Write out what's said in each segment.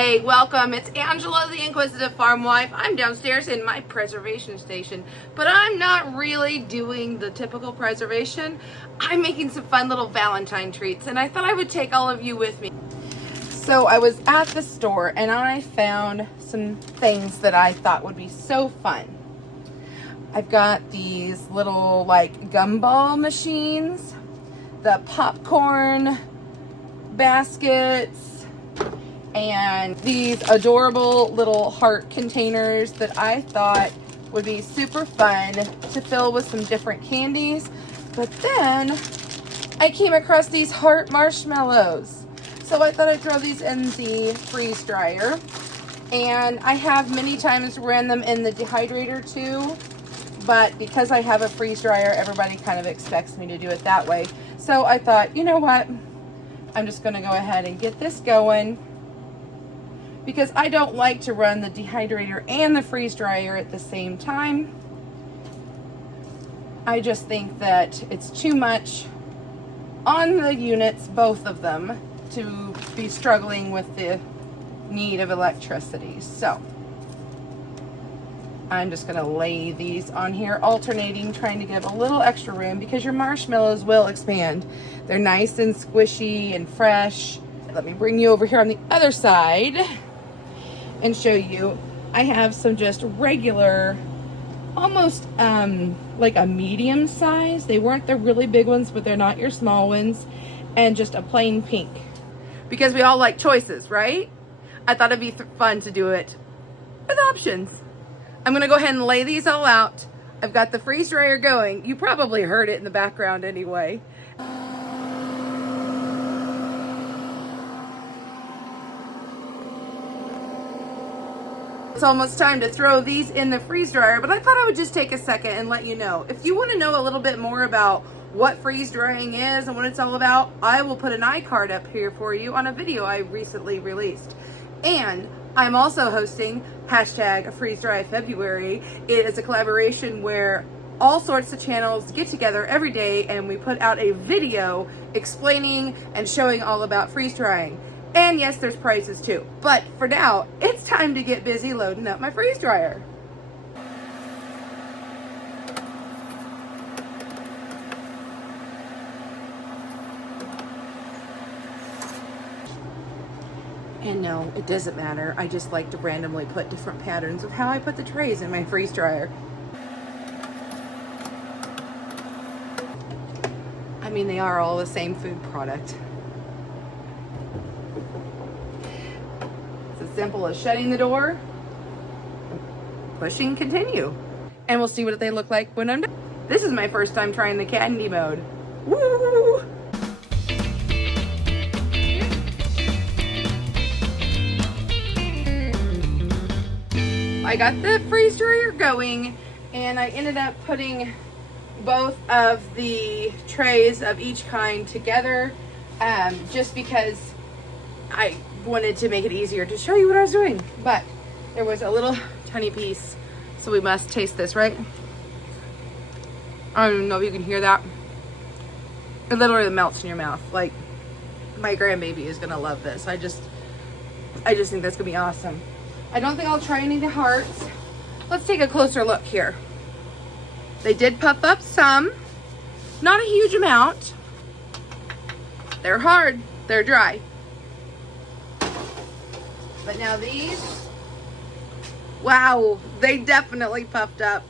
Hey, welcome. It's Angela, the Inquisitive Farm Wife. I'm downstairs in my preservation station, but I'm not really doing the typical preservation. I'm making some fun little Valentine treats, and I thought I would take all of you with me. So I was at the store, and I found some things that I thought would be so fun. I've got these little, like, gumball machines, the popcorn baskets, and these adorable little heart containers that I thought would be super fun to fill with some different candies. But then I came across these heart marshmallows. So I thought I'd throw these in the freeze dryer. And I have many times ran them in the dehydrator too. But because I have a freeze dryer, everybody kind of expects me to do it that way. So I thought, you know what? I'm just going to go ahead and get this going, because I don't like to run the dehydrator and the freeze dryer at the same time. I just think that it's too much on the units, both of them, to be struggling with the need of electricity. So I'm just going to lay these on here, alternating, trying to give a little extra room, because your marshmallows will expand. They're nice and squishy and fresh. Let me bring you over here on the other side and show you. I have some just regular, almost like a medium size. They weren't the really big ones, but they're not your small ones. And just a plain pink, because we all like choices, right? I thought it'd be fun to do it with options. I'm gonna go ahead and lay these all out. I've got the freeze dryer going. You probably heard it in the background anyway. It's almost time to throw these in the freeze dryer, but I thought I would just take a second and let you know. If you want to know a little bit more about what freeze drying is and what it's all about, I will put an iCard up here for you on a video I recently released. And I'm also hosting hashtag Freeze Dry February. It is a collaboration where all sorts of channels get together every day and we put out a video explaining and showing all about freeze drying. And yes, there's prizes too. But for now, it's time to get busy loading up my freeze dryer. And no, it doesn't matter. I just like to randomly put different patterns of how I put the trays in my freeze dryer. I mean, they are all the same food product. It's as simple as shutting the door, pushing continue, and we'll see what they look like when I'm done. This is my first time trying the candy mode. Woo! I got the freeze dryer going, and I ended up putting both of the trays of each kind together, just because I wanted to make it easier to show you what I was doing. But there was a little tiny piece, so we must taste this, right? I don't even know if you can hear that. It literally melts in your mouth. Like, my grandbaby is gonna love this. I just think that's gonna be awesome. I don't think I'll try any of the hearts. Let's take a closer look here. They did puff up some, not a huge amount. They're hard, they're dry. But now these, wow, they definitely puffed up.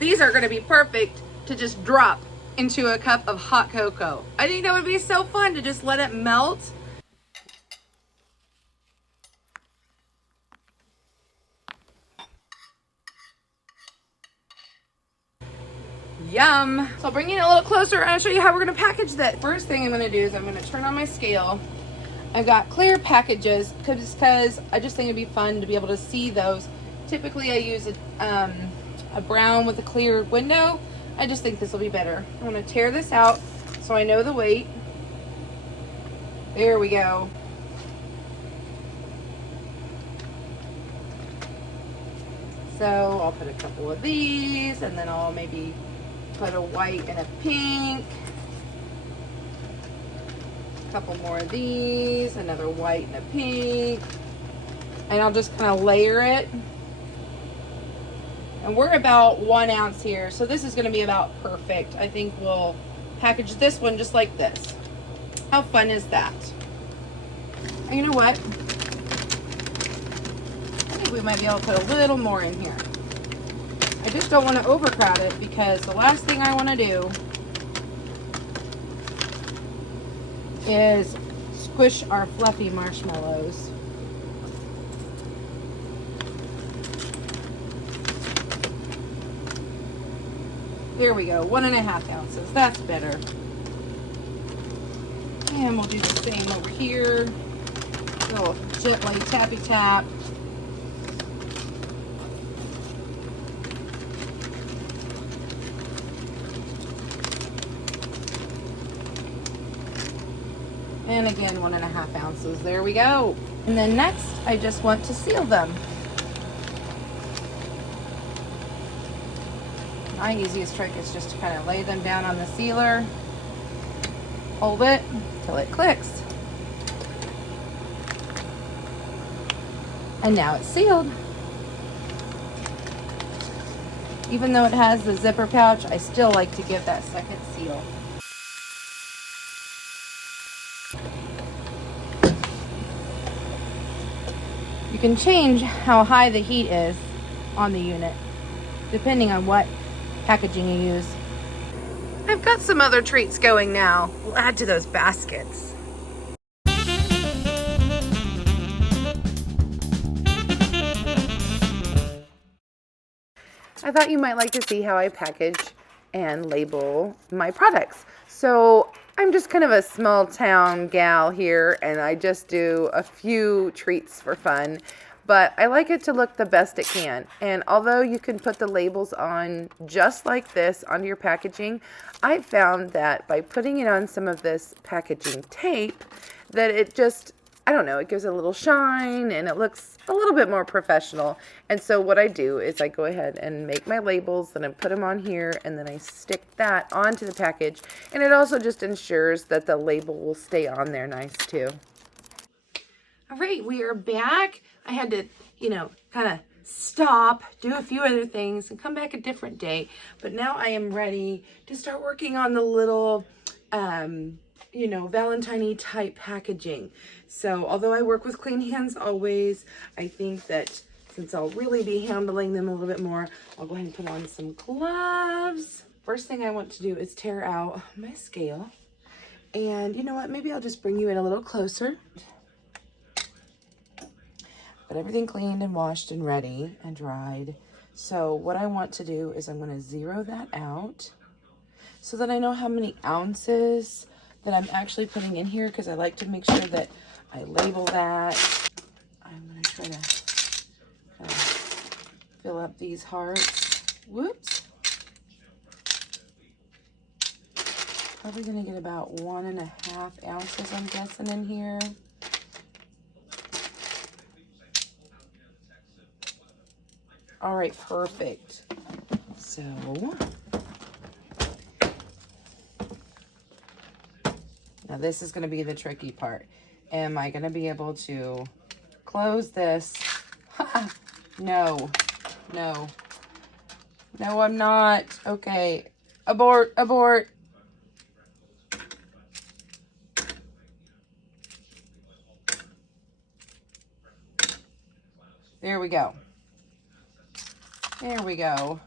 These are gonna be perfect to just drop into a cup of hot cocoa. I think that would be so fun to just let it melt. Yum. So I'll bring you a little closer and I'll show you how we're going to package that. First thing I'm going to do is I'm going to turn on my scale. I've got clear packages because I just think it'd be fun to be able to see those. Typically I use a brown with a clear window. I just think this will be better. I'm going to tear this out so I know the weight. There we go. So I'll put a couple of these, and then I'll maybe put a white and a pink. couple more of these, another white and a pink. And I'll just kind of layer it. And we're about 1 ounce here, so this is going to be about perfect. I think we'll package this one just like this. How fun is that? And you know what? I think we might be able to put a little more in here. I just don't want to overcrowd it because the last thing I want to do is squish our fluffy marshmallows. There we go, 1.5 ounces. That's better. And we'll do the same over here. A little gently tappy tap. And again, 1.5 ounces. There we go. And then next, I just want to seal them. My easiest trick is just to kind of lay them down on the sealer, hold it until it clicks, and now it's sealed. Even though it has the zipper pouch, I still like to give that second seal. You can change how high the heat is on the unit, depending on what packaging you use. I've got some other treats going now. We'll add to those baskets. I thought you might like to see how I package and label my products. So I'm just kind of a small town gal here, and I just do a few treats for fun. But I like it to look the best it can. And although you can put the labels on just like this onto your packaging, I found that by putting it on some of this packaging tape, that it just, I don't know, it gives it a little shine and it looks a little bit more professional. And so what I do is I go ahead and make my labels and I put them on here, and then I stick that onto the package. And it also just ensures that the label will stay on there nice too. All right, we are back. I had to, kind of stop, do a few other things, and come back a different day. But now I am ready to start working on the little, Valentine type packaging. So although I work with clean hands always, I think that since I'll really be handling them a little bit more, I'll go ahead and put on some gloves. First thing I want to do is tear out my scale. And you know what? Maybe I'll just bring you in a little closer. But everything cleaned and washed and ready and dried. So what I want to do is I'm going to zero that out so that I know how many ounces that I'm actually putting in here, because I like to make sure that I label that. I'm going to try to kind of fill up these hearts. Whoops. Probably going to get about 1.5 ounces, I'm guessing, in here. All right, perfect. So now this is going to be the tricky part. Am I going to be able to close this? No, I'm not. Okay, abort. There we go. There we go.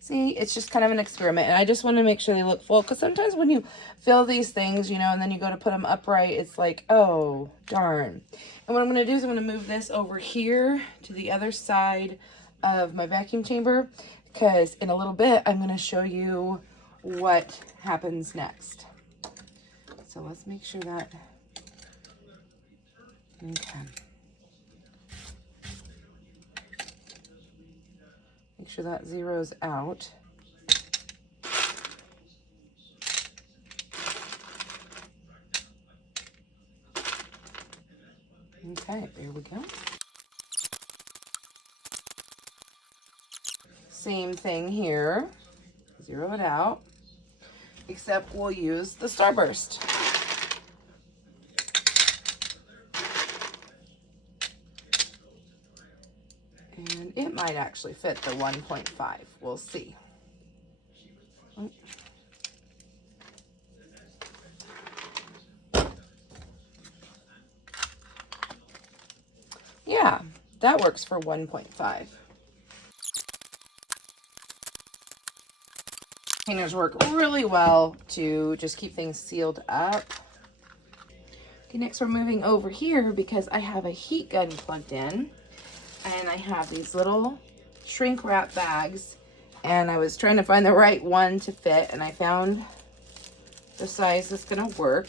See, it's just kind of an experiment, and I just want to make sure they look full, because sometimes when you fill these things, and then you go to put them upright, it's like, oh, darn. And what I'm going to do is I'm going to move this over here to the other side of my vacuum chamber, because in a little bit, I'm going to show you what happens next. So let's make sure that, okay. Make sure that zeroes out. Okay, there we go. Same thing here. Zero it out. except we'll use the Starburst. And it might actually fit the 1.5. We'll see. Yeah, that works for 1.5. Containers work really well to just keep things sealed up. Okay, next we're moving over here because I have a heat gun plugged in, and I have these little shrink wrap bags, and I was trying to find the right one to fit, and I found the size that's gonna work,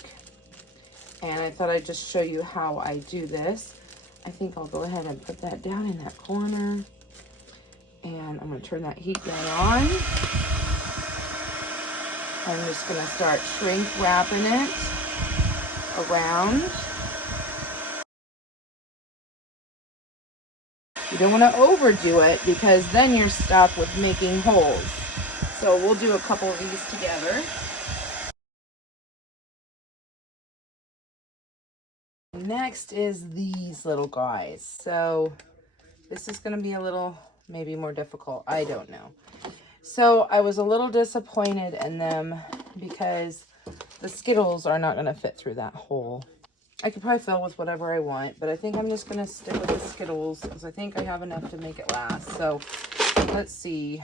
and I thought I'd just show you how I do this. I think I'll go ahead and put that down in that corner, and I'm gonna turn that heat gun on. I'm just gonna start shrink wrapping it around. You don't want to overdo it because then you're stuck with making holes. So we'll do a couple of these together. Next is these little guys. So this is going to be a little, maybe more difficult. I don't know. So I was a little disappointed in them because the Skittles are not going to fit through that hole. I could probably fill with whatever I want, but I think I'm just going to stick with the Skittles because I think I have enough to make it last. So let's see.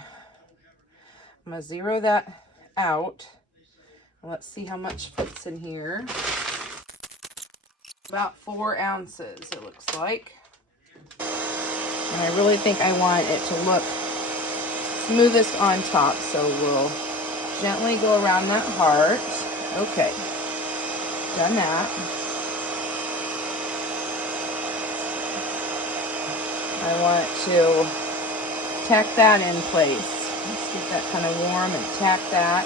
I'm going to zero that out. Let's see how much fits in here. About 4 ounces, it looks like. And I really think I want it to look smoothest on top, so we'll gently go around that heart. Okay, done that. I want to tack that in place. Let's get that kind of warm and tack that,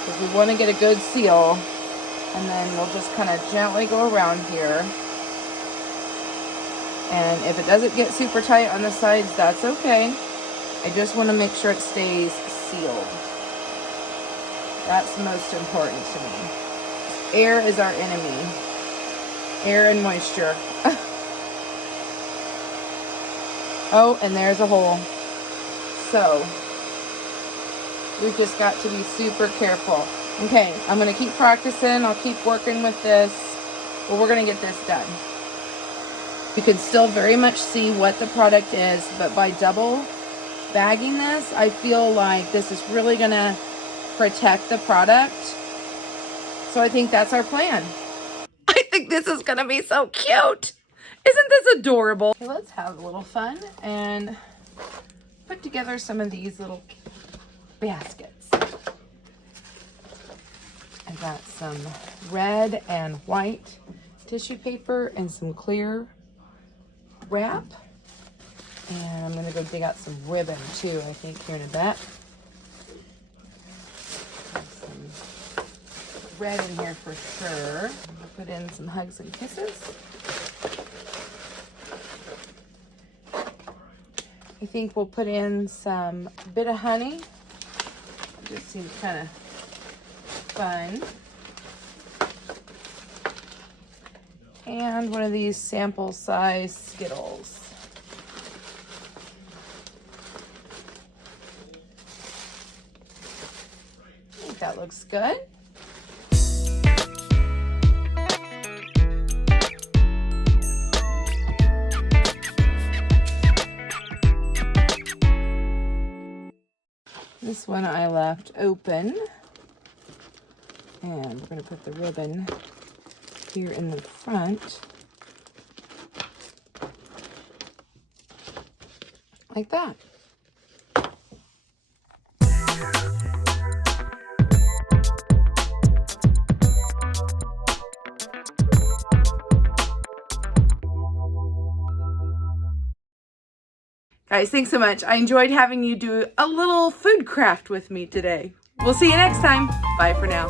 because we want to get a good seal. And then we'll just kind of gently go around here. And if it doesn't get super tight on the sides, that's okay. I just want to make sure it stays sealed. That's most important to me. Air is our enemy. Air and moisture. Oh, and there's a hole. So we've just got to be super careful. Okay, I'm going to keep practicing. I'll keep working with this. But we're going to get this done. You can still very much see what the product is, but by double bagging this, I feel like this is really going to protect the product. So I think that's our plan. I think this is going to be so cute. Isn't this adorable? Okay, let's have a little fun and put together some of these little baskets. I got some red and white tissue paper and some clear wrap. And I'm going to go dig out some ribbon too, I think, here in a bit. Some red in here for sure. I'll put in some hugs and kisses. I think we'll put in some bit of honey. It just seems kind of fun. And one of these sample size Skittles. I think that looks good. This one I left open. And we're going to put the ribbon here in the front. Like that. Guys, thanks so much. I enjoyed having you do a little food craft with me today. We'll see you next time. Bye for now.